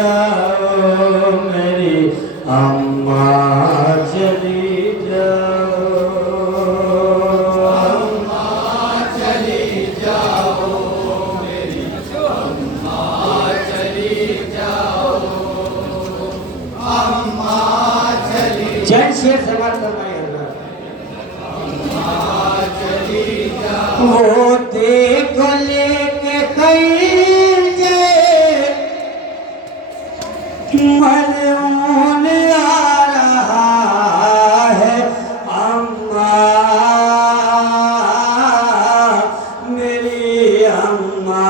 जाओ मेरी अम्मा चली जाओ, अम्मा चली जाओ मेरी अम्मा चली जाओ, अम्मा चली जय शेर समाज फरमाइए अम्मा चली जाओ। वो देखो लेके खैर जाए मलून आ रहा है, अम्मा मेरी अम्मा,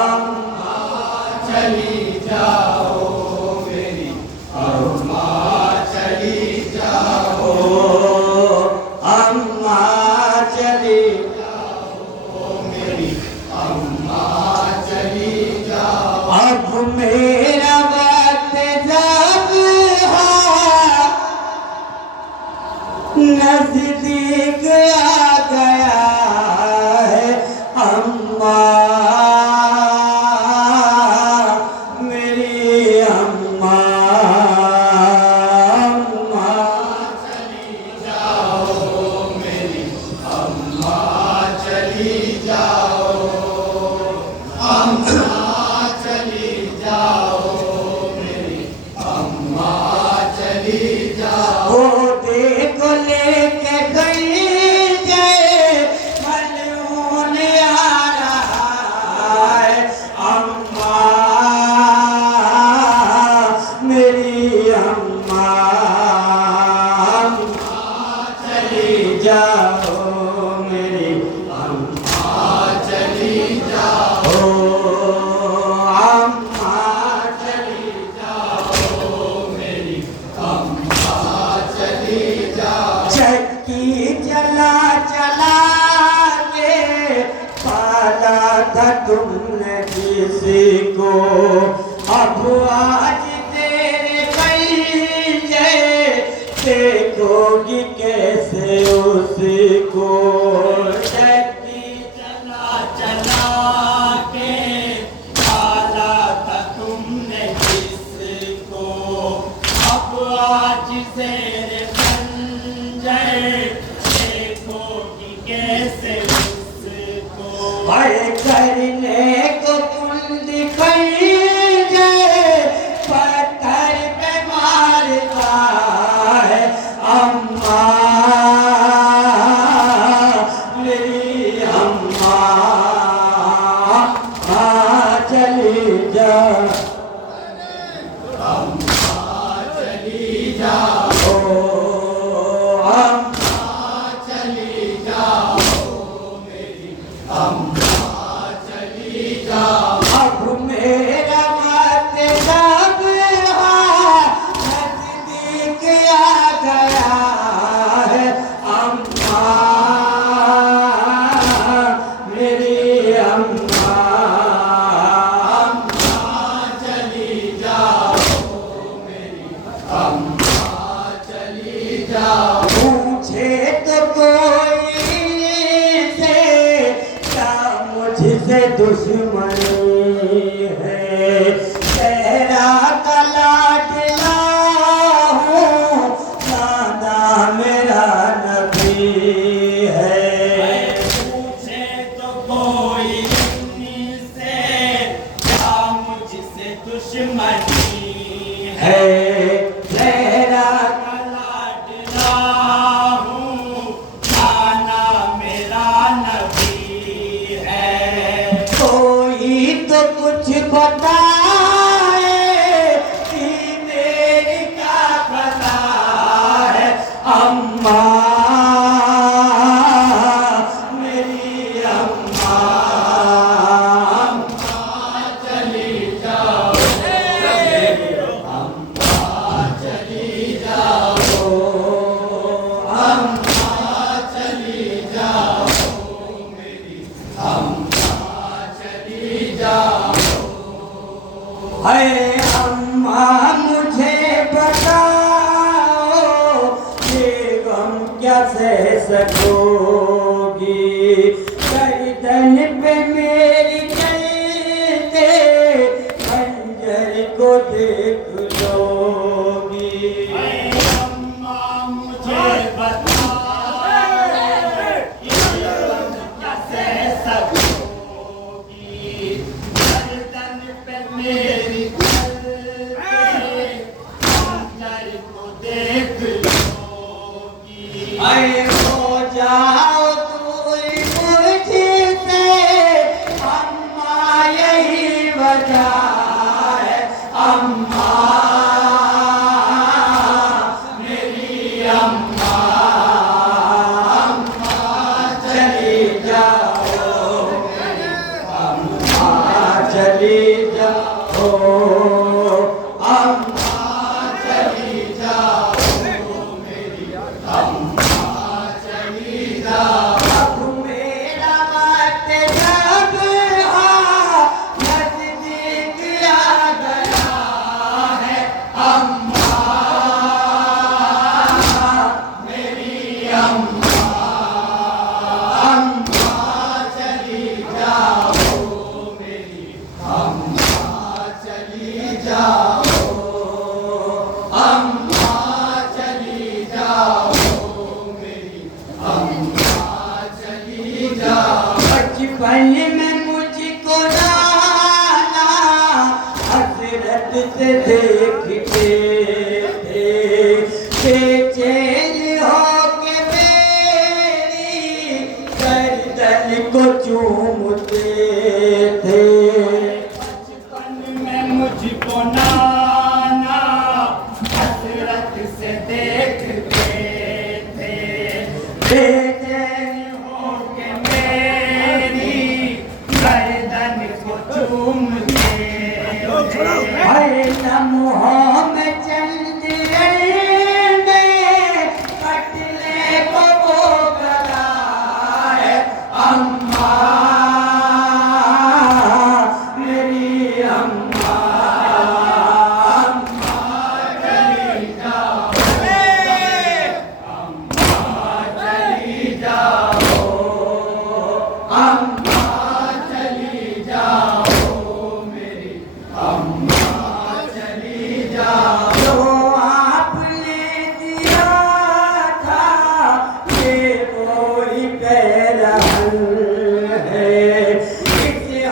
अम्मा चली जाओ मेरी अम्मा चली जाओ, अम्मा चली मेरी अम्मा चली जाओ। अब मेरा वक्त जब नजदीक आ गया है, अम्मा मेरी अम्मा, अम्मा चली जाओ मेरी अम्मा चली जाओ, अम्मा चली जाओ मेरी अम्मा चली जाओ। वो देखो लेके गई जय मलून आ रहा है, अम्मा मेरी अम्मा, अम्मा चली जाओ मेरी अम्मा चली जाओ अम्मा चली मेरी अम्मा चली जाओ। चक्की चला चला के पाला था तुमने किसी को, अब आज तेरे पंजे देखोगी कैसे उसको। चक्की चला चला के पाला था तुमने किसको, अब आज तेरे पंजर देखो कि कैसे उसको। भाई करने को कुल दिखाई जाए पत्थर पे मारता है, अम्मा मेरी अम्मा, चली जा अम्मा चली जाओ, अम्मा चली जाओ मेरी अम्मा चली जाओ। अब मेरा मत सब नजदीक आ गया है, अम्मा मेरी अम्मा, अम्मा चली जाओ मेरी अम्मा चली जाओ। पूछे तो कोई से क्या मुझसे दुश्मनी है, तेरा लाडला हूँ दादा मेरा नबी है। पूछे तो कोई से क्या मुझसे दुश्मनी है, तेरा लाडला हूँ खाना मेरा नबी है। कोई तो कुछ बताए कि मेरी क्या पता है, अम्मा मेरी अम्मा, चली जाओ अम्मा चली जाओ, अम्मा चली जाओ मेरी अम्मा चली जाओ। है अम्मा मुझे बताओ ये गम क्या सह सकोगी, गर्दन पे मेरी चलते है हो जाओ दूर मुझसे अम्मा यही वजह है अम्मा मेरी अम्मा चली जाओ अम्मा चली जाओ अम्मा चली जाओ मेरी अम्मा चली जाओ अब मेरा वक्त जब नजदीक आ गया है अम्मा मेरी अम्मा अम्मा चली जाओ मेरी अम्मा चली जाओ अम्मा चली जाओ मेरी अम्मा चली जाओ बचपन में मुझको नाना हसरत से देखते थे बेचैन होके मेरी गर्दन को चूमते थे बचपन में मुझको नाना हसरत से देखते थे बेचैन होके मेरी गर्दन को चूमते थे हर लम्हों में चंद में कटले को वो गला है अम्मा मेरी अम्मा अम्मा चली जाओ अम्मा चली जाओ अम्मा चली जाओ मेरी अम्मा चली जाओ जो आपने दिया था ये वही पैरहन है इस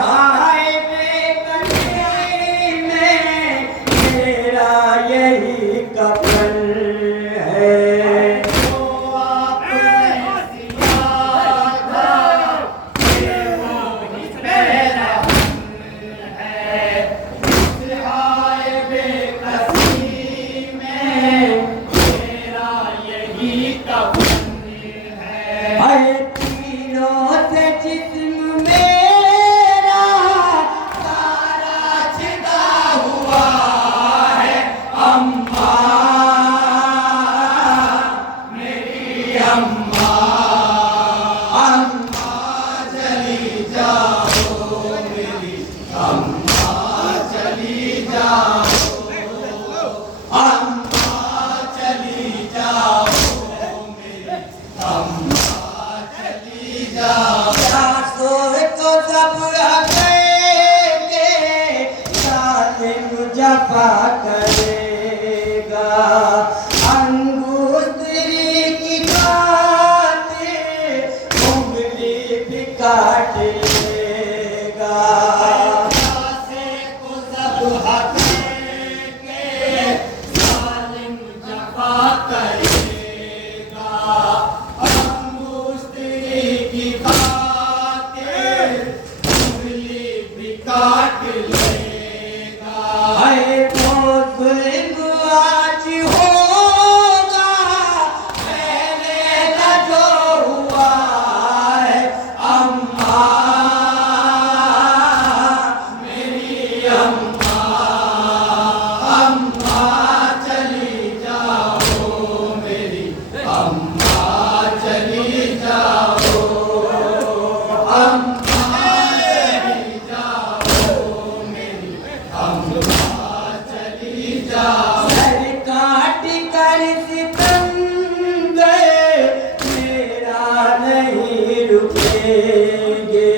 हाईवे कटे में मेरा यही कफन है जो आपने दिया था ये वही पैरहन है इस हाईवे कसी में मेरा यही कफन है तीरों से जिस्म मेरा सारा छिदा हुआ है अम्मा मेरी अम्मा अम्मा चली जाओ मेरी अम्मा चली जाओ अम्मा चली जाओ मेरी अम्मा चली जाओ सासों को सब कहेंगे जालिम जफा करेगा अंगूठी की खातिर उंगली भी काट लेगा सासे को सब हकेंगे जालिम जफा करेगा अंगूठी की खातिर उंगली भी काट लेगा है वो जुल्म आज होगा पहले का जो हुआ है अम्मा मेरी अम्मा अम्मा चली जाओ मेरी अम्मा चली जाओ अम्मा चली जाओ मेरी अम्मा चली जाओ सर काट कर सिकंदर मेरा नहीं रुकेंगे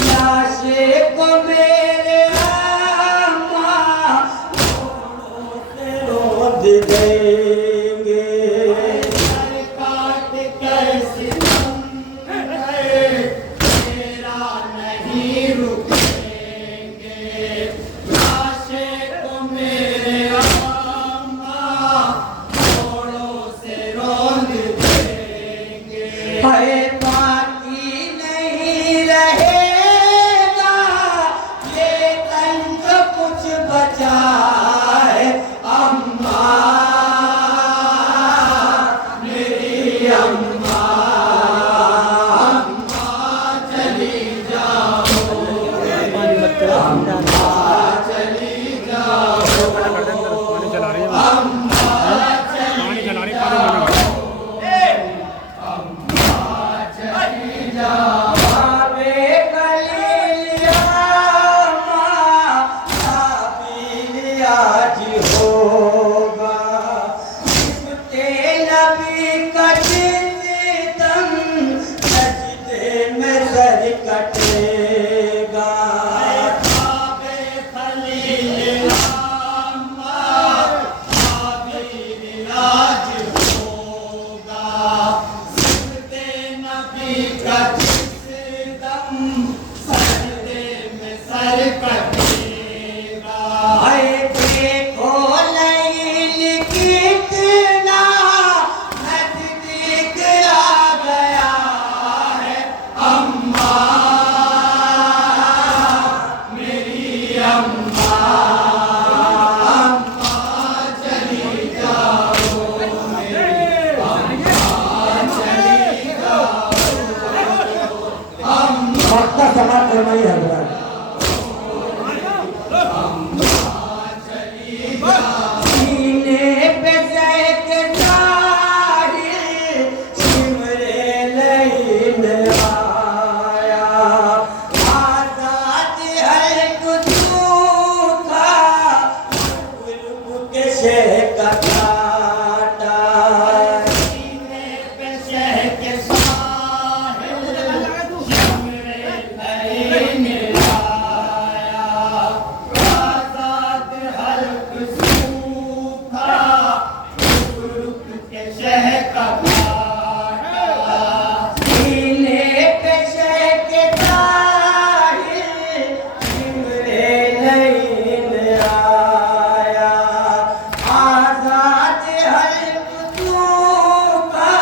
लाशे को मेरे अम्मा जोड़ों से रोंद देंगे सर काट कर सिकंदर मेरा नहीं रुकेंगे लाशे को मेरे अम्मा जोड़ों से रोंद देंगे सबका समाज फरमाइए हजरत। सीने पे सहक साहिल सिमरे लईन आया, आजाद है कुछ था के शेख काटा। सीने पे शहक साहिल सिमरे लईन आया, आजाद हर सूखा रुक के शहक काटा। सीने पे शेख साहिल सिमरे लईन आया, आजाद हर तूफा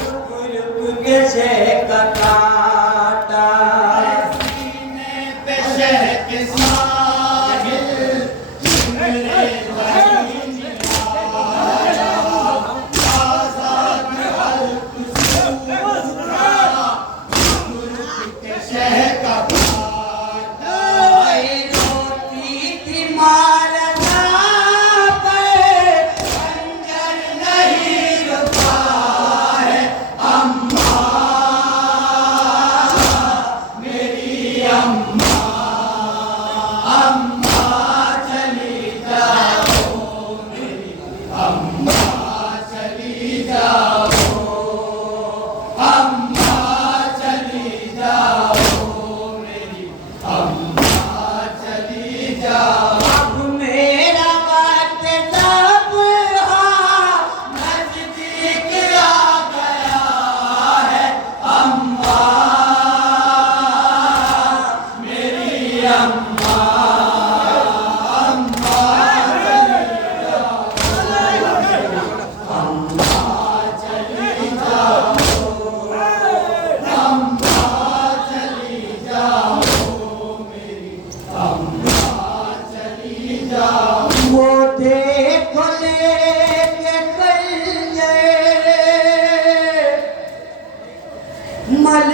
रुक रुक के शेख काटा। सीने पे शहक साहिल सिमरे लईन आया, आजाद हर सूखा रुक के शहक काटा। रोती थी मालदा पर खंजर नहीं रुका है, अम्मा मेरी अम्मा, अम्मा चली जाओ मेरी अम्मा चली जाओ, अम्मा चली जाओ मेरी अम्मा चली जाओ। अब मेरा वक्त सब हाँ नजदीक आ गया है, अम्मा मेरी अम्मा, अम्मा चली जाओ, अम्मा चली जाओ, अम्मा चली जाओ मेरी अम्मा चली जाओ। वो देखो लेके खंजर मल